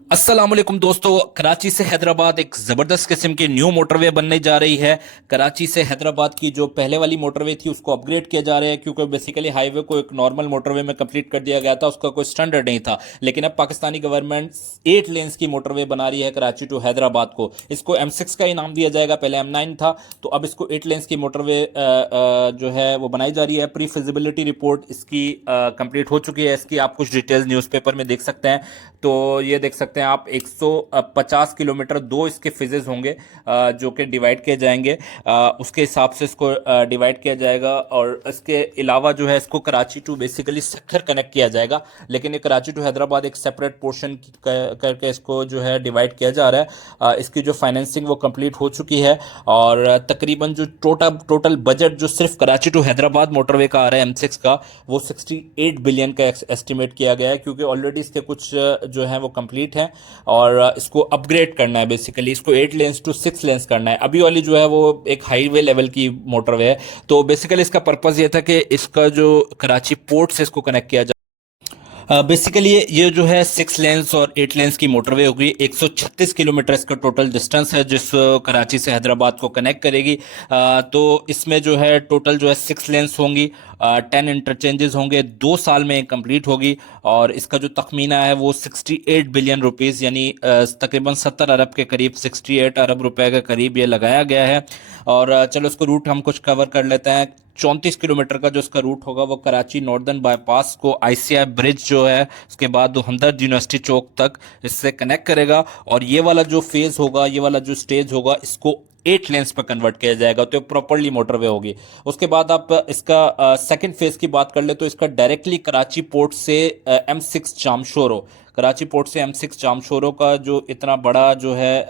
अस्सलाम वालेकुम दोस्तों। कराची से हैदराबाद एक ज़बरदस्त किस्म की न्यू मोटरवे बनने जा रही है। कराची से हैदराबाद की जो पहले वाली मोटरवे थी उसको अपग्रेड किया जा रहा है, क्योंकि बेसिकली हाईवे को एक नॉर्मल मोटरवे में कंप्लीट कर दिया गया था, उसका कोई स्टैंडर्ड नहीं था। लेकिन अब पाकिस्तानी गवर्नमेंट 8 लेन्स की मोटरवे बना रही है कराची टू हैदराबाद को। इसको M6 का ही नाम दिया जाएगा, पहले M9 था। तो अब इसको 8 लेन्स की मोटरवे जो है वो बनाई जा रही है। प्री फिजिबिलिटी रिपोर्ट इसकी कंप्लीट हो चुकी है। इसकी आप कुछ डिटेल्स न्यूज़पेपर में देख सकते हैं। तो ये देख सकते हैं आप 150 किलोमीटर दो इसके फिजेज होंगे, जो कि डिवाइड किए जाएंगे। उसके हिसाब से इसको डिवाइड किया जाएगा। और इसके अलावा जो है इसको Karachi to basically Sukkur connect किया जाएगा। लेकिन ये कराची टू हैदराबाद एक सेपरेट पोर्शन करके इसको जो है डिवाइड किया जा रहा है। इसकी जो फाइनेंसिंग वो कंप्लीट हो चुकी है। और तकरीबन जो टोटल बजट जो सिर्फ कराची टू हैदराबाद मोटरवे का आ रहा है M6 का, वो 68 बिलियन का एस्टिमेट किया गया है। क्योंकि ऑलरेडी इसके कुछ जो है वो कंप्लीट है और इसको अपग्रेड करना है। बेसिकली इसको 8 लेन्स टू 6 लेन्स करना है। अभी वाली जो है वो एक हाईवे लेवल की मोटरवे है। तो बेसिकली इसका पर्पज़ ये था कि इसका जो कराची पोर्ट से इसको कनेक्ट किया जाए। बेसिकली ये जो है 6 लेन्स और 8 लेन्स की मोटरवे होगी। 136 किलोमीटर इसका टोटल डिस्टेंस है, जिस कराची से हैदराबाद को कनेक्ट करेगी। तो इसमें जो है टोटल जो है 6 लेन्स होंगी, 10 इंटरचेंजेस होंगे, 2 साल में कंप्लीट होगी। और इसका जो तखमीना है वो 68 बिलियन रुपीज़, यानी तकरीबन 70 अरब के करीब, 68 अरब रुपए के करीब ये लगाया गया है। और चलो इसको रूट हम कुछ कवर कर लेते हैं। 34 किलोमीटर का जो इसका रूट होगा वो कराची नॉर्दर्न बाईपास को ICI ब्रिज जो है उसके बाद हमदर्द यूनिवर्सिटी चौक तक इससे कनेक्ट करेगा। और ये वाला जो फेज होगा, ये वाला जो स्टेज होगा, इसको 8 लेन्स पर कन्वर्ट किया जाएगा। तो प्रॉपरली मोटरवे होगी। उसके बाद आप इसका सेकंड फेज की बात कर ले तो इसका डायरेक्टली कराची पोर्ट से M6 जामशोरो, कराची पोर्ट से M6 जामशोरो का जो इतना बड़ा जो है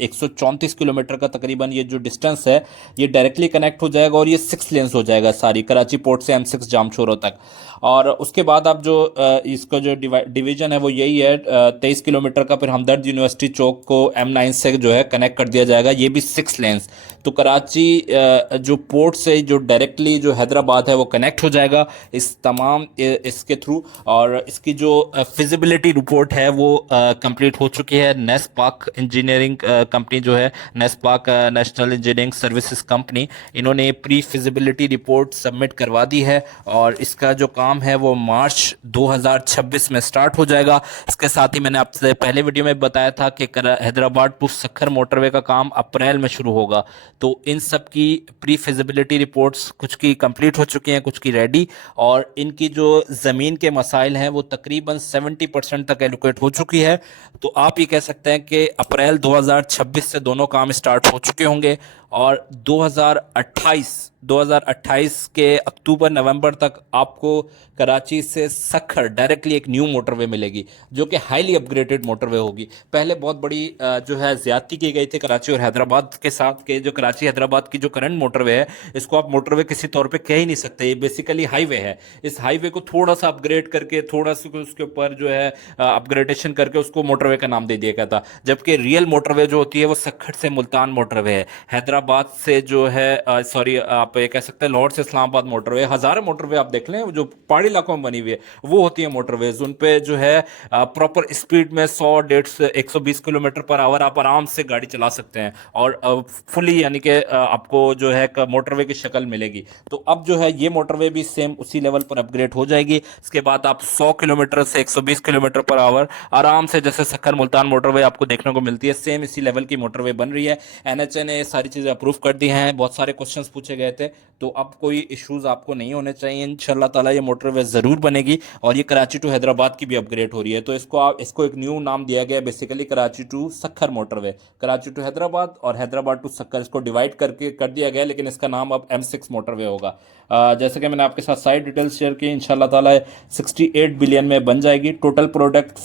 134 किलोमीटर का तकरीबन ये जो डिस्टेंस है, ये डायरेक्टली कनेक्ट हो जाएगा। और ये 6 लेन्स हो जाएगा सारी कराची पोर्ट से M6 जामशोरो तक। और उसके बाद आप जो इसका जो डिवीजन है वो यही है, 23 किलोमीटर का फिर हमदर्द यूनिवर्सिटी चौक को M9 से जो है कनेक्ट कर दिया जाएगा, ये भी 6 लेन्स। तो कराची जो पोर्ट से जो डायरेक्टली जो हैदराबाद है वो कनेक्ट हो जाएगा इस तमाम इसके थ्रू। और इसकी जो फिजिबिलिटी रिपोर्ट है वो कंप्लीट हो चुकी है। नेस्पाक इंजीनियरिंग कंपनी जो है, NESPAK national engineering services company, इन्होंने प्री फिजिबिलिटी रिपोर्ट सबमिट करवा दी है। और इसका जो काम है वो मार्च 2026 में स्टार्ट हो जाएगा। इसके साथ ही मैंने आपसे पहले वीडियो में बताया था कि हैदराबाद टू सक्खर मोटरवे का काम अप्रैल में शुरू होगा। तो इन सब की प्री फिजिबिलिटी रिपोर्ट्स कुछ की कंप्लीट हो चुकी हैं, कुछ की रेडी। और इनकी जो ज़मीन के मसाइल हैं वो तकरीबन 70% तक एलोकेट हो चुकी है। तो आप ये कह सकते हैं कि अप्रैल 2026 से दोनों काम स्टार्ट हो चुके होंगे। और 2028 के अक्टूबर नवंबर तक आपको कराची से सक्खर डायरेक्टली एक न्यू मोटरवे मिलेगी, जो कि हाईली अपग्रेडेड मोटरवे होगी। पहले बहुत बड़ी जो है ज्यादती की गई थी कराची और हैदराबाद के साथ, के जो कराची हैदराबाद की जो करंट मोटरवे है, इसको आप मोटरवे किसी तौर पे कह ही नहीं सकते। ये बेसिकली हाईवे है। इस हाईवे को थोड़ा सा अपग्रेड करके, थोड़ा सा उसके ऊपर जो है अपग्रेडेशन करके उसको मोटरवे का नाम दे दिया गया था। जबकि रियल मोटरवे जो होती है वो सक्खर से मुल्तान मोटरवे है। हैदराबाद से जो है सॉरी आप ये कह सकते हैं लाहौर से इस्लामाबाद मोटरवे, हज़ारों मोटरवे आप देख लें जो पहाड़ी इलाकों में बनी हुई है, वो होती है मोटरवेज। उन पे जो है प्रॉपर स्पीड में 100 150 120 किलोमीटर पर आवर आप आराम से गाड़ी चला सकते हैं। और फुली यानी कि आपको जो है मोटरवे की शक्ल मिलेगी। तो अब जो है ये मोटरवे भी सेम उसी लेवल पर अपग्रेड हो जाएगी। इसके बाद आप 100 किलोमीटर से 120 किलोमीटर पर आवर आराम से, जैसे सक्खर मुल्तान मोटरवे आपको देखने को मिलती है, सेम इसी लेवल की मोटरवे बन रही है। NHA ने सारी चीज़ें अप्रूव कर दी हैं। बहुत सारे क्वेश्चंस पूछे गए थे, तो अब कोई इश्यूज आपको नहीं होने चाहिए। इंशाल्लाह ताला ये मोटरवे ज़रूर बनेगी। और ये कराची टू हैदराबाद की भी अपग्रेड हो रही है। तो इसको एक न्यू नाम दिया गया है, basically Karachi to Sukkur motorway. Karachi to Hyderabad और हैदराबाद टू सक्खर इसको डिवाइड करके कर दिया गया, लेकिन इसका नाम अब M6 मोटरवे होगा। जैसे कि मैंने आपके साथ साइड डिटेल्स शेयर की, इंशाल्लाह ताला 68 बिलियन में बन जाएगी। टोटल प्रोजेक्ट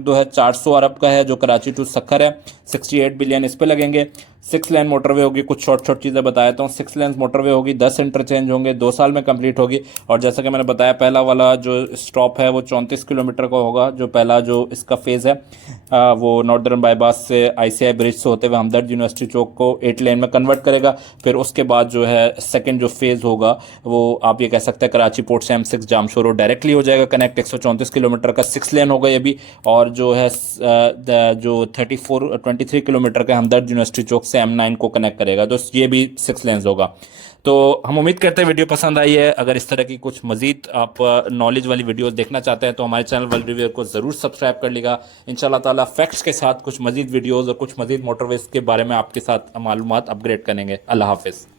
जो है 400 अरब का है, जो कराची टू सक्खर है। 68 बिलियन इस पे लगेंगे। 6 लेन मोटरवे होगी। कुछ शॉर्ट शॉर्ट चीज़ें बताया तो 6 लेन मोटरवे होगी, 10 इंटरचेंज होंगे, 2 साल में कंप्लीट होगी। और जैसा कि मैंने बताया पहला वाला जो स्टॉप है वो 34 किलोमीटर का होगा, जो पहला जो इसका फेज़ है वो नॉर्दर्न बाईपास से ICI ब्रिज से होते हुए हमदर्द यूनिवर्सिटी चौक को 8 लेन में कन्वर्ट करेगा। फिर उसके बाद जो है सेकंड जो फेज़ होगा वो आप ये कह सकते हैं कराची पोर्ट से M6 जामशोर रोड डायरेक्टली हो जाएगा कनेक्ट, 134 किलोमीटर का 6 लेन होगा ये भी। और जो है जो 23 किलोमीटर का हमदर्द यूनिवर्सिटी चौक से M9 को कनेक्ट करेगा, तो ये भी 6 लेन्स होगा। तो हम उम्मीद करते हैं वीडियो पसंद आई है। अगर इस तरह की कुछ मजीद आप नॉलेज वाली वीडियोस देखना चाहते हैं तो हमारे चैनल वर्ल्ड रिव्यूअर को ज़रूर सब्सक्राइब कर लीजिएगा। इंशाल्लाह ताला फैक्ट्स के साथ कुछ मजीद वीडियोस और कुछ मजीद मोटरवेज के बारे में आपके साथ मालूमात अपग्रेड करेंगे। अल्लाह हाफिज़।